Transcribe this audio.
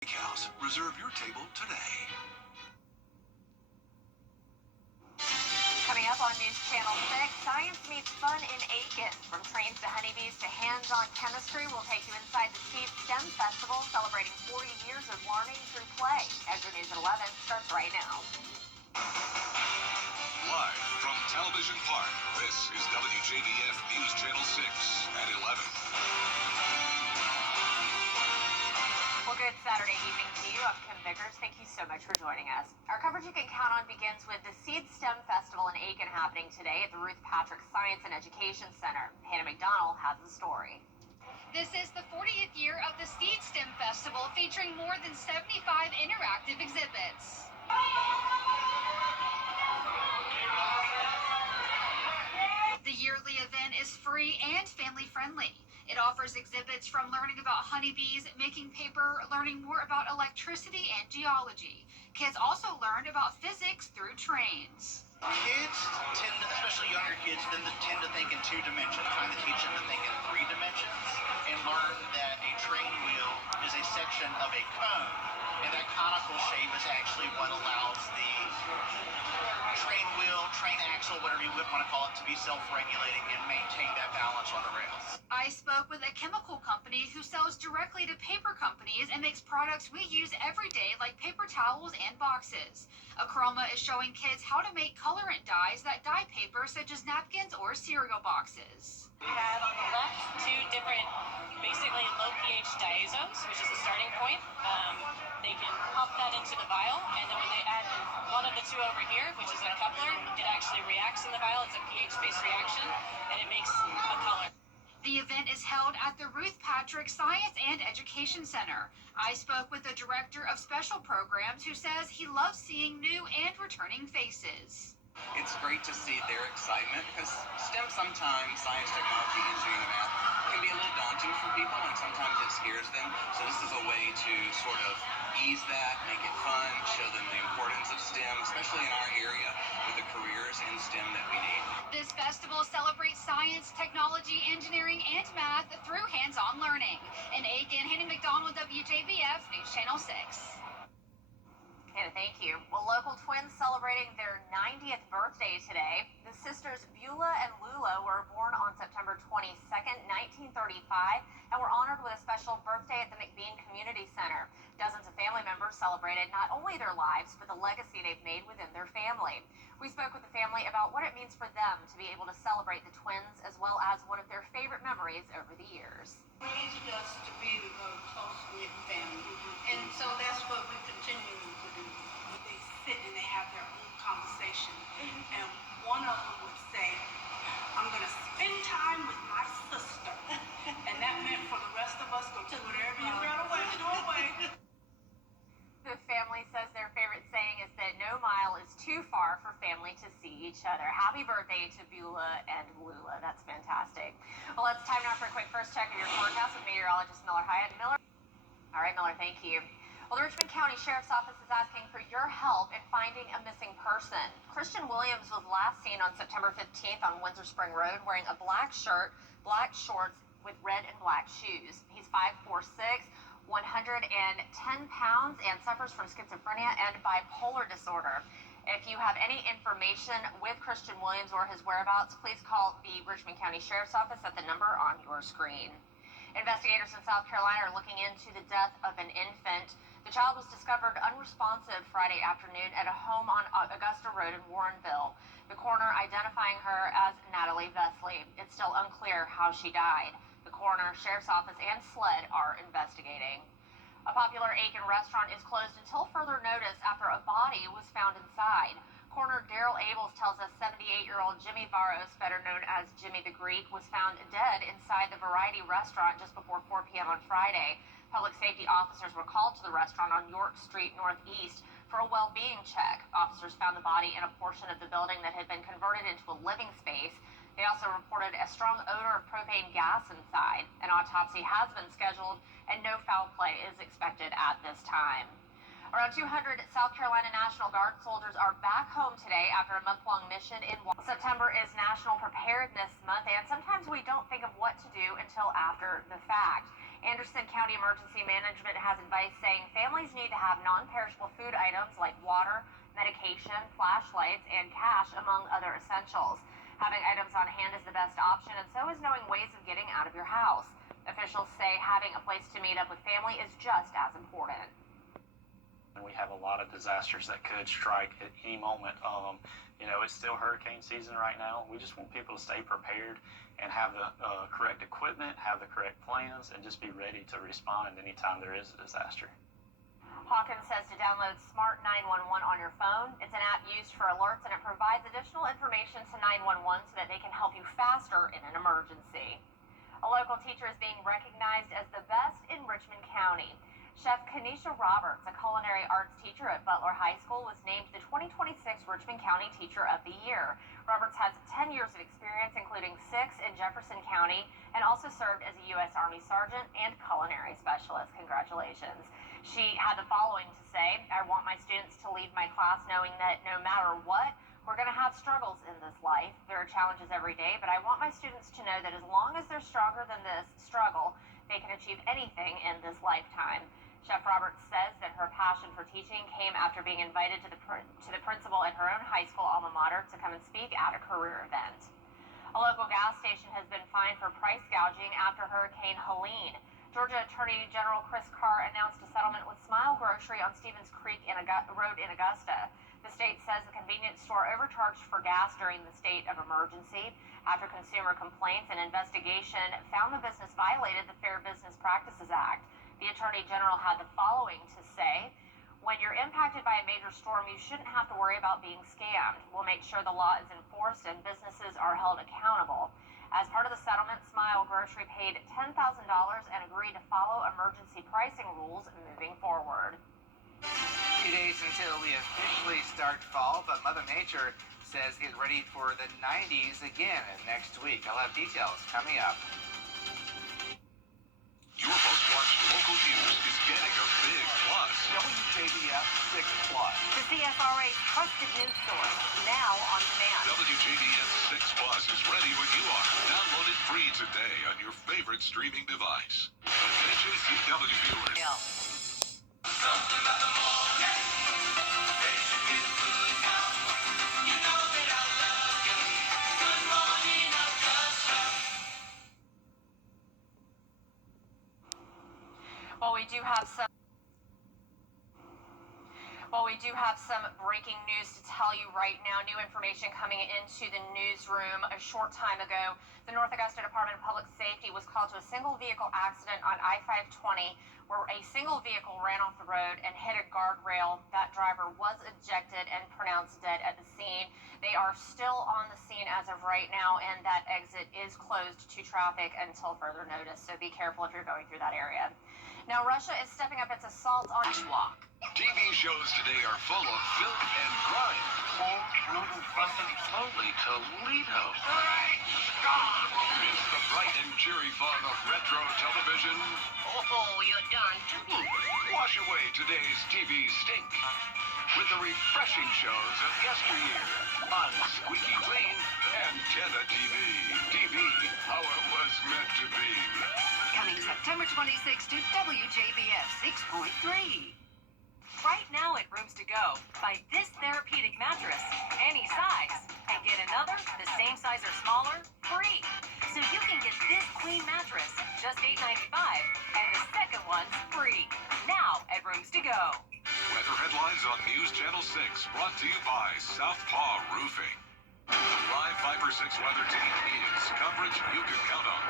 Steakhouse. Reserve your table today. Coming up on News Channel 6, science meets fun in Aiken. From trains to honeybees to hands-on chemistry, we'll take you inside the Seed STEM Festival, celebrating 40 years of learning through play. Edgar News at 11 starts right now. Live from Television Park, this is WJBF News Channel 6 at 11. Well, good Saturday evening to you. I'm Kim Vickers. Thank you so much for joining us. Our coverage you can count on begins with the Seed STEM Festival in Aiken happening today at the Ruth Patrick Science and Education Center. Hannah McDonald has the story. This is the 40th year of the Seed STEM Festival, featuring more than 75 interactive exhibits. The yearly event is free and family-friendly. It offers exhibits from learning about honeybees, making paper, learning more about electricity and geology. Kids also learned about physics through trains. Kids tend, especially younger kids, tend to think in 2 dimensions, trying to teach them to think in 3 dimensions and learn that a train wheel is a section of a cone, and that conical shape is actually what allows the train wheel, train axle, whatever you would want to call it, to be self-regulating and maintain that balance on the rails. I spoke with a chemical company who sells directly to paper companies and makes products we use every day like paper towels and boxes. Achroma is showing kids how to make colorant dyes that dye paper such as napkins or cereal boxes. We have on the left 2 different, basically low pH diazones, which is the starting point. They can pump that into the vial, and then when they add one of the 2 over here, which is a coupler, it actually reacts in the vial. It's a pH-based reaction, and it makes a color. The event is held at the Ruth Patrick Science and Education Center. I spoke with the director of special programs who says he loves seeing new and returning faces. It's great to see their excitement because STEM sometimes, science, technology, engineering, and math, can be a little daunting for people and sometimes it scares them. So this is a way to sort of ease that, make it fun, show them the importance of STEM, especially in our area with the careers in STEM that we need. This festival celebrates science, technology, engineering, and math through hands-on learning. In Aiken, Hannah McDonald, WJBF News Channel 6. Hannah, thank you. Well, local twins celebrating their 90th birthday today. The sisters Beulah and Lula were born on September 22nd, 1935, and were honored with a special birthday at the McBean Community Center. Dozens of family members celebrated not only their lives, but the legacy they've made within their family. We spoke with the family about what it means for them to be able to celebrate the twins, as well as one of their favorite memories over the years. Raised us to be a close-knit family, and so that's what we continue to do. They sit and they have their own conversation, and one of them would say, "I'm going to spend time with my sister," and that meant for the rest of us go to whatever you ran away, go away. The family says their favorite saying is that no mile is too far for family to see each other. Happy birthday to Beulah and Lula. That's fantastic. Well, it's time now for a quick first check of your forecast with meteorologist Miller Hyatt. Miller. All right, Miller, thank you. Well, the Richmond County Sheriff's Office is asking for your help in finding a missing person. Christian Williams was last seen on September 15th on Windsor Spring Road wearing a black shirt, black shorts with red and black shoes. He's 5'4'6", 110 pounds, and suffers from schizophrenia and bipolar disorder. If you have any information with Christian Williams or his whereabouts, please call the Richmond County Sheriff's Office at the number on your screen. Investigators in South Carolina are looking into the death of an infant. The child was discovered unresponsive Friday afternoon at a home on Augusta Road in Warrenville. The coroner identifying her as Natalie Vesley. It's still unclear how she died. The coroner, sheriff's office, and SLED are investigating. A popular Aiken restaurant is closed until further notice after a body was found inside. Coroner Daryl Abels tells us 78-year-old Jimmy Barros, better known as Jimmy the Greek, was found dead inside the Variety restaurant just before 4 p.m. on Friday. Public safety officers were called to the restaurant on York Street Northeast for a well-being check. Officers found the body in a portion of the building that had been converted into a living space. They also reported a strong odor of propane gas inside. An autopsy has been scheduled, and no foul play is expected at this time. Around 200 South Carolina National Guard soldiers are back home today after a month-long mission in September is National Preparedness Month, and sometimes we don't think of what to do until after the fact. Anderson County Emergency Management has advice saying families need to have non-perishable food items like water, medication, flashlights, and cash, among other essentials. Having items on hand is the best option, and so is knowing ways of getting out of your house. Officials say having a place to meet up with family is just as important. And we have a lot of disasters that could strike at any moment. It's still hurricane season right now. We just want people to stay prepared and have the correct equipment, have the correct plans, and just be ready to respond anytime there is a disaster. Hawkins says to download Smart 911 on your phone. It's an app used for alerts, and it provides additional information to 911 so that they can help you faster in an emergency. A local teacher is being recognized as the best in Richmond County. Chef Kenesha Roberts, a culinary arts teacher at Butler High School, was named the 2026 Richmond County Teacher of the Year. Roberts has 10 years of experience, including 6 in Jefferson County, and also served as a U.S. Army Sergeant and culinary specialist. Congratulations. She had the following to say: I want my students to leave my class knowing that no matter what, we're going to have struggles in this life. There are challenges every day, but I want my students to know that as long as they're stronger than this struggle, they can achieve anything in this lifetime. Chef Roberts says that her passion for teaching came after being invited to the principal at her own high school alma mater to come and speak at a career event. A local gas station has been fined for price gouging after Hurricane Helene. Georgia Attorney General Chris Carr announced a settlement with Smile Grocery on Stevens Creek Road in Augusta. The state says the convenience store overcharged for gas during the state of emergency. After consumer complaints, an investigation found the business violated the Fair Business Practices Act. The Attorney General had the following to say: when you're impacted by a major storm, you shouldn't have to worry about being scammed. We'll make sure the law is enforced and businesses are held accountable. As part of the settlement, Smile Grocery paid $10,000 and agreed to follow emergency pricing rules moving forward. 2 days until we officially start fall, but Mother Nature says get ready for the 90s again next week. I'll have details coming up. Your most watched local news is getting a big plus. WJBF 6 Plus. The CFRA's trusted news source, now on demand. WJBF 6 Plus is ready when you are. Download it free today on your favorite streaming device. Attention CW viewers. Something about the morning. They should get good now. You know that I love you. Good morning, Augusta. Well, we do have some breaking news to tell you right now. New information coming into the newsroom a short time ago. The North Augusta Department of Public Safety was called to a single vehicle accident on I-520 where a single vehicle ran off the road and hit a guardrail. That driver was ejected and pronounced dead at the scene. They are still on the scene as of right now, and that exit is closed to traffic until further notice, so be careful if you're going through that area. Now, Russia is stepping up its assault on block. TV shows today are full of filth and grime. All through the fucking slowly Toledo. Miss the bright and cheery fun of retro television? Oh, you're done too. Wash away today's TV stink with the refreshing shows of yesteryear on Squeaky Clean Antenna TV. TV, how it was meant to be. Coming September 26th to WJBF 6.3. Right now at Rooms to Go, buy this therapeutic mattress, any size, and get another, the same size or smaller, free. So you can get this queen mattress, just $8.95, and the second one's free. Now at Rooms to Go. Weather headlines on News Channel 6, brought to you by Southpaw Roofing. The live 5 or 6 weather team is coverage you can count on.